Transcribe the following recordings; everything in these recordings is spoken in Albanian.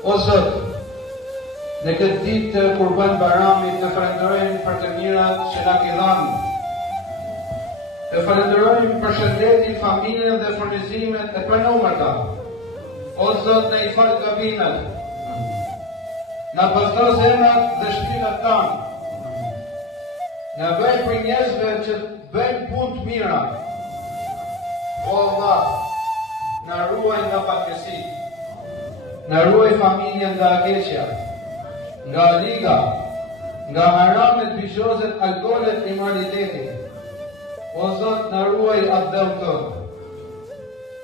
O Zot, në këtë ditë të Kurban Bayramit të falenderojmë për të mirat që na ke dhënë. Të falenderojmë për shëndetin, familjen dhe furnizimet e pranumërta. O Zot, na i fal gabimet. Na pastro zemrat dhe shpirtat tanë. Na bëj për njerëzve që bëjnë punë të mira. O Allah, na ruaj nga pakësitë. Na ruaj familjen nga akeqja, nga liga, nga haramet, bishozet, alkoholet, immoralitetin. O Zot, na ruaj atë dëm tonë,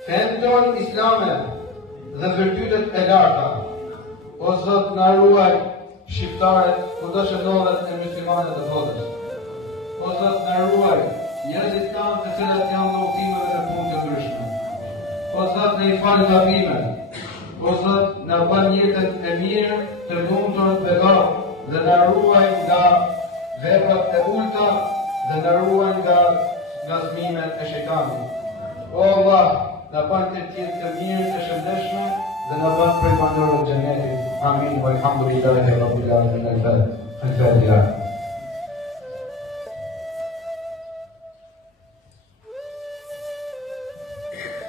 fenë tonë islame dhe virtytet e larta. O Zot, na ruaj shqiptarët, kudo që ndodhet e muslimanët të botës. O Zot, na ruaj njerëzit tanë të cilat janë në udhime dhe punë të ndryshme. O Zot, na i fal gabimet. O Zot, na bën jetën e mirë, të lumtur, begat, dhe na ruaj nga veprat e ulta dhe na ruaj nga zmimet e shejtanit. O Allah, na bën të jetë të mirë, të shëndetshme dhe na bën prej banorëve të xhenetit. Amin. Walhamdulillahi rabbil alamin. Al-Fatiha.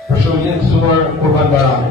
Për shumë jetë mësuar Kurban Bayram.